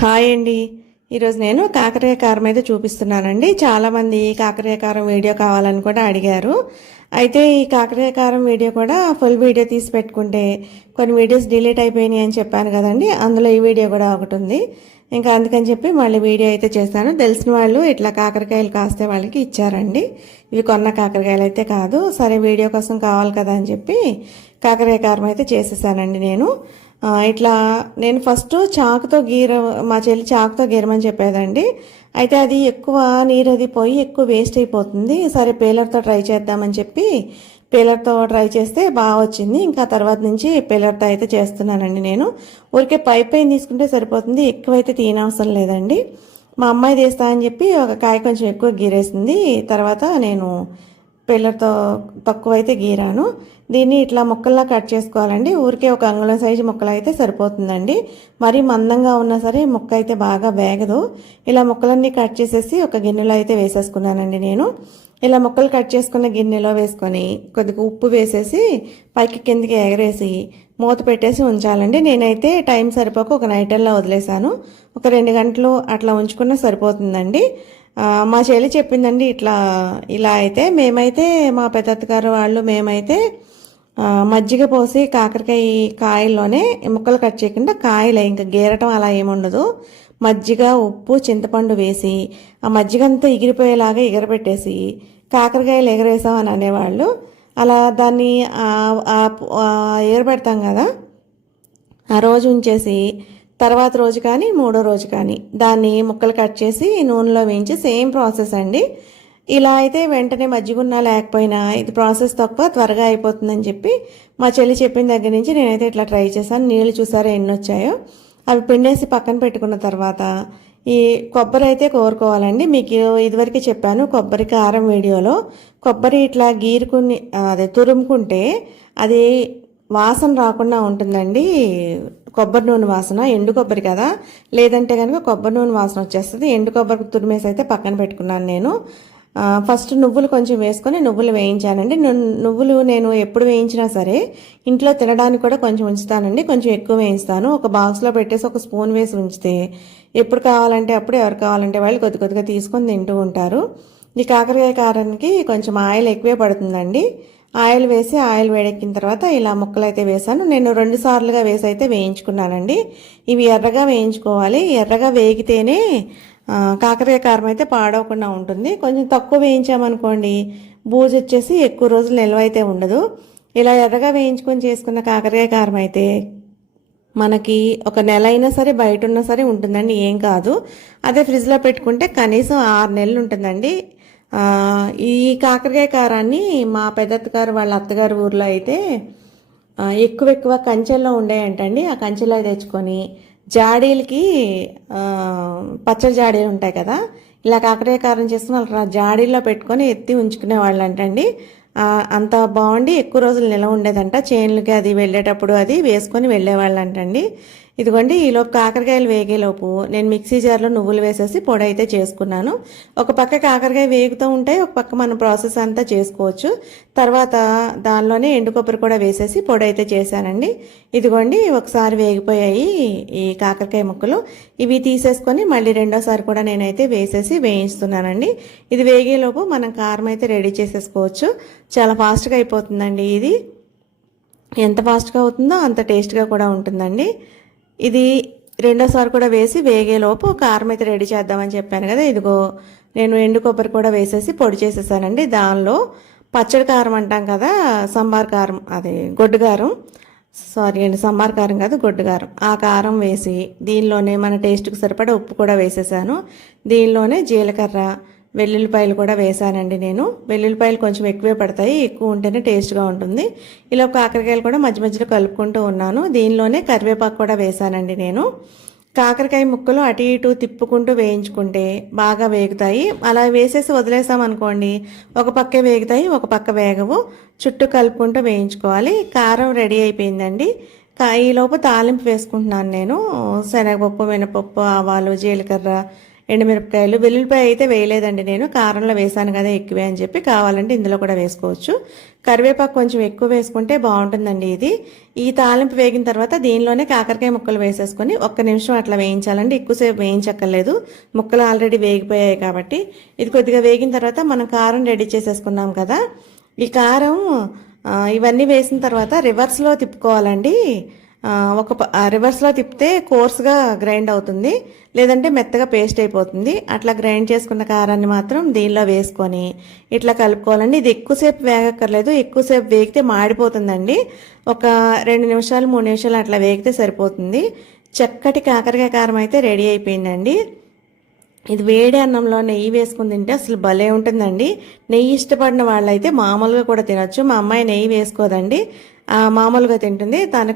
Hi అండి. ఈరోజు నేను కాకరకాయ కారం అయితే చూపిస్తున్నానండి. చాలామంది కాకరకాయ కారం వీడియో కావాలని కూడా అడిగారు. అయితే ఈ కాకరకాయ కారం వీడియో కూడా ఫుల్ వీడియో తీసి పెట్టుకుంటే కొన్ని వీడియోస్ డిలీట్ అయిపోయినాయి అని చెప్పాను కదండి. అందులో ఈ వీడియో కూడా ఒకటి ఉంది. ఇంకా అందుకని చెప్పి మళ్ళీ వీడియో అయితే చేస్తాను. తెలిసిన వాళ్ళు ఇట్లా కాకరకాయలు కాస్తే వాళ్ళకి ఇచ్చారండి. ఇవి కొన్న కాకరకాయలు అయితే కాదు. సరే వీడియో కోసం కావాలి కదా అని చెప్పి కాకరకాయ కారం అయితే చేసేసానండి నేను. ఇట్లా నేను ఫస్ట్ చాకుతో గీర మా చెల్లి చాకుతో గీరమని చెప్పేదండి. అయితే అది ఎక్కువ నీరు అది పోయి ఎక్కువ వేస్ట్ అయిపోతుంది. సరే పేలర్తో ట్రై చేద్దామని చెప్పి పేలర్తో ట్రై చేస్తే బాగా వచ్చింది. ఇంకా తర్వాత నుంచి పేలర్తో అయితే చేస్తున్నానండి నేను. ఊరికే పై పైన తీసుకుంటే సరిపోతుంది. ఎక్కువైతే తీయనవసరం లేదండి. మా అమ్మాయి తీస్తా అని చెప్పి ఒక కాయ కొంచెం ఎక్కువ గీరేసింది. తర్వాత నేను పిల్లర్తో తక్కువైతే గీరాను. దీన్ని ఇట్లా ముక్కల్లా కట్ చేసుకోవాలండి. ఊరికే ఒక అంగుళం సైజు ముక్కలు అయితే సరిపోతుందండి. మరీ మందంగా ఉన్నా సరే ముక్క అయితే బాగా వేగదు. ఇలా ముక్కలన్నీ కట్ చేసేసి ఒక గిన్నెలో అయితే వేసేసుకున్నానండి నేను. ఇలా ముక్కలు కట్ చేసుకున్న గిన్నెలో వేసుకొని కొద్దిగా ఉప్పు వేసేసి పైకి కిందకి ఎగరేసి మూత పెట్టేసి ఉంచాలండి. నేనైతే టైం సరిపోక ఒక నైటల్లా వదిలేశాను. ఒక రెండు గంటలు అట్లా ఉంచుకున్నా సరిపోతుందండి. మా చెల్లి చెప్పిందండి ఇట్లా ఇలా అయితే మేమైతే మా పెద్దత్తగారు వాళ్ళు మేమైతే మజ్జిగ పోసి కాకరకాయ కాయల్లోనే ముక్కలు కట్ చేయకుండా కాయలే ఇంకా గీరటం అలా ఏముండదు మజ్జిగ ఉప్పు చింతపండు వేసి ఆ మజ్జిగ అంతా ఎగిరిపోయేలాగా ఎగరబెట్టేసి కాకరకాయలు ఎగరేసాం అని అనేవాళ్ళు. అలా దాన్ని ఎగరబెడతాం కదా ఆ రోజు ఉంచేసి తర్వాత రోజు కానీ మూడో రోజు కానీ దాన్ని ముక్కలు కట్ చేసి నూనెలో వేయించి సేమ్ ప్రాసెస్ అండి. ఇలా అయితే వెంటనే మజ్జిగున్నా లేకపోయినా ఇది ప్రాసెస్ తక్కువ త్వరగా అయిపోతుందని చెప్పి మా చెల్లి చెప్పిన దగ్గర నుంచి నేనైతే ఇట్లా ట్రై చేశాను. నీళ్ళు చూసారా ఎన్ని వచ్చాయో? అవి పిండేసి పక్కన పెట్టుకున్న తర్వాత ఈ కొబ్బరి అయితే కోరుకోవాలండి. మీకు ఇదివరకే చెప్పాను కొబ్బరి కారం వీడియోలో కొబ్బరి ఇట్లా గీరుకుని అదే తురుముకుంటే అది వాసన రాకుండా ఉంటుందండి. కొబ్బరి నూనె వాసన ఎండు కొబ్బరి కదా. లేదంటే కనుక కొబ్బరి నూనె వాసన వచ్చేస్తుంది. ఎండు కొబ్బరి తురిమేసి అయితే పక్కన పెట్టుకున్నాను నేను. ఫస్ట్ నువ్వులు కొంచెం వేసుకొని నువ్వులు వేయించానండి. నువ్వులు నేను ఎప్పుడు వేయించినా సరే ఇంట్లో తినడానికి కూడా కొంచెం ఉంచుతానండి. కొంచెం ఎక్కువ వేయిస్తాను. ఒక బాక్స్లో పెట్టేసి ఒక స్పూన్ వేసి ఉంచితే ఎప్పుడు కావాలంటే అప్పుడు ఎవరు కావాలంటే వాళ్ళు కొద్ది కొద్దిగా తీసుకొని తింటూ ఉంటారు. ఈ కాకరకాయ కారానికి కొంచెం ఆయిల్ ఎక్కువే పడుతుందండి. ఆయిల్ వేసి ఆయిల్ వేడెక్కిన తర్వాత ఇలా ముక్కలు అయితే వేసాను. నేను రెండు సార్లుగా వేసి అయితే వేయించుకున్నానండి. ఇవి ఎర్రగా వేయించుకోవాలి. ఎర్రగా వేగితేనే కాకరకాయ కారం అయితే పాడవకుండా ఉంటుంది. కొంచెం తక్కువ వేయించామనుకోండి బూజు వచ్చేసి ఎక్కువ రోజులు నిల్వ అయితే ఉండదు. ఇలా ఎర్రగా వేయించుకొని చేసుకున్న కాకరకాయ కారం అయితే మనకి ఒక నెల అయినా సరే బయట ఉన్నా సరే ఉంటుందండి. ఏం కాదు. అదే ఫ్రిడ్జ్లో పెట్టుకుంటే కనీసం ఆరు నెలలు ఉంటుందండి. ఈ కాకరకాయ కారాన్ని మా పెద్దత్తగారు వాళ్ళ అత్తగారి ఊర్లో అయితే ఎక్కువ ఎక్కువ కంచెల్లో ఉండేయంటండి. ఆ కంచెలో తెచ్చుకొని జాడీలకి పచ్చడి జాడీలు ఉంటాయి కదా ఇలా కాకరకాయ కారం చేసుకుని వాళ్ళ జాడీల్లో పెట్టుకొని ఎత్తి ఉంచుకునే వాళ్ళు అంటండి అంత బాగుండి ఎక్కువ రోజులు నిలవ ఉండేదంట. చేనులకి అది వెళ్ళేటప్పుడు అది వేసుకొని వెళ్ళేవాళ్ళంటండి. ఇదిగోండి ఈలోపు కాకరకాయలు వేగేలోపు నేను మిక్సీ జార్లో నువ్వులు వేసేసి పొడి అయితే చేసుకున్నాను. ఒక పక్క కాకరకాయ వేగుతూ ఉంటాయి ఒక పక్క మనం ప్రాసెస్ అంతా చేసుకోవచ్చు. తర్వాత దానిలోనే ఎండు కొబ్బరి కూడా వేసేసి పొడి అయితే చేశానండి. ఇదిగోండి ఒకసారి వేగిపోయాయి ఈ కాకరకాయ ముక్కలు. ఇవి తీసేసుకొని మళ్ళీ రెండోసారి కూడా నేనైతే వేసేసి వేయిస్తున్నానండి. ఇది వేగేలోపు మనం కారం అయితే రెడీ చేసేసుకోవచ్చు. చాలా ఫాస్ట్గా అయిపోతుందండి ఇది. ఎంత ఫాస్ట్గా అవుతుందో అంత టేస్ట్గా కూడా ఉంటుందండి. ఇది రెండోసారి కూడా వేసి వేగేలోపు కారం అయితే రెడీ చేద్దామని చెప్పాను కదా ఇదిగో. నేను ఎండు కొబ్బరి కూడా వేసేసి పొడి చేసేసానండి. దానిలో పచ్చడి కారం అంటాం కదా సంబార్ కారం అదే గొడ్డు కారం. సారీ అండి సంబార్ కారం కాదు గొడ్డు కారం. ఆ కారం వేసి దీనిలోనే మన టేస్ట్కి సరిపడా ఉప్పు కూడా వేసేసాను. దీనిలోనే జీలకర్ర వెల్లుల్లిపాయలు కూడా వేసానండి నేను. వెల్లుల్లిపాయలు కొంచెం ఎక్కువే పడతాయి ఎక్కువ ఉంటేనే టేస్ట్గా ఉంటుంది. ఇలా కాకరకాయలు కూడా మధ్య మధ్యలో కలుపుకుంటూ ఉన్నాను. దీనిలోనే కరివేపాకు కూడా వేసానండి నేను. కాకరకాయ ముక్కలు అటు ఇటు తిప్పుకుంటూ వేయించుకుంటే బాగా వేగుతాయి. అలా వేసేసి వదిలేసాం అనుకోండి ఒక పక్కే వేగుతాయి ఒక పక్క వేగవు. చుట్టూ కలుపుకుంటూ వేయించుకోవాలి. కారం రెడీ అయిపోయిందండి. ఈలోపు తాలింపు వేసుకుంటున్నాను నేను. శనగపప్పు మినపప్పు ఆవాలు జీలకర్ర ఎండుమిరపకాయలు వెల్లుల్లిపాయ అయితే వేయలేదండి నేను. కారంలో వేసాను కదా ఎక్కువే అని చెప్పి కావాలంటే ఇందులో కూడా వేసుకోవచ్చు. కరివేపాకు కొంచెం ఎక్కువ వేసుకుంటే బాగుంటుందండి ఇది. ఈ తాలింపు వేగిన తర్వాత దీనిలోనే కాకరకాయ ముక్కలు వేసేసుకొని ఒక్క నిమిషం అట్లా వేయించాలండి. ఎక్కువసేపు వేయించక్కర్లేదు. ముక్కలు ఆల్రెడీ వేగిపోయాయి కాబట్టి. ఇది కొద్దిగా వేగిన తర్వాత మనం కారం రెడీ చేసేసుకున్నాం కదా. ఈ కారం ఇవన్నీ వేసిన తర్వాత రివర్స్లో తిప్పుకోవాలండి. ఒక రివర్స్లో తిప్పితే కోర్స్గా గ్రైండ్ అవుతుంది. లేదంటే మెత్తగా పేస్ట్ అయిపోతుంది. అట్లా గ్రైండ్ చేసుకున్న కారాన్ని మాత్రం దీనిలో వేసుకొని ఇట్లా కలుపుకోవాలండి. ఇది ఎక్కువసేపు వేగక్కర్లేదు. ఎక్కువసేపు వేగితే మాడిపోతుందండి. ఒక రెండు నిమిషాలు మూడు నిమిషాలు అట్లా వేగితే సరిపోతుంది. చక్కటి కాకరకాయ కారం అయితే రెడీ అయిపోయిందండి. ఇది వేడి అన్నంలో నెయ్యి వేసుకుని తింటే అసలు భలే ఉంటుందండి. నెయ్యి ఇష్టపడిన వాళ్ళైతే మామూలుగా కూడా తినొచ్చు. మా అమ్మాయి నెయ్యి వేసుకోదండి. మామూలుగా తింటుంది. తనకు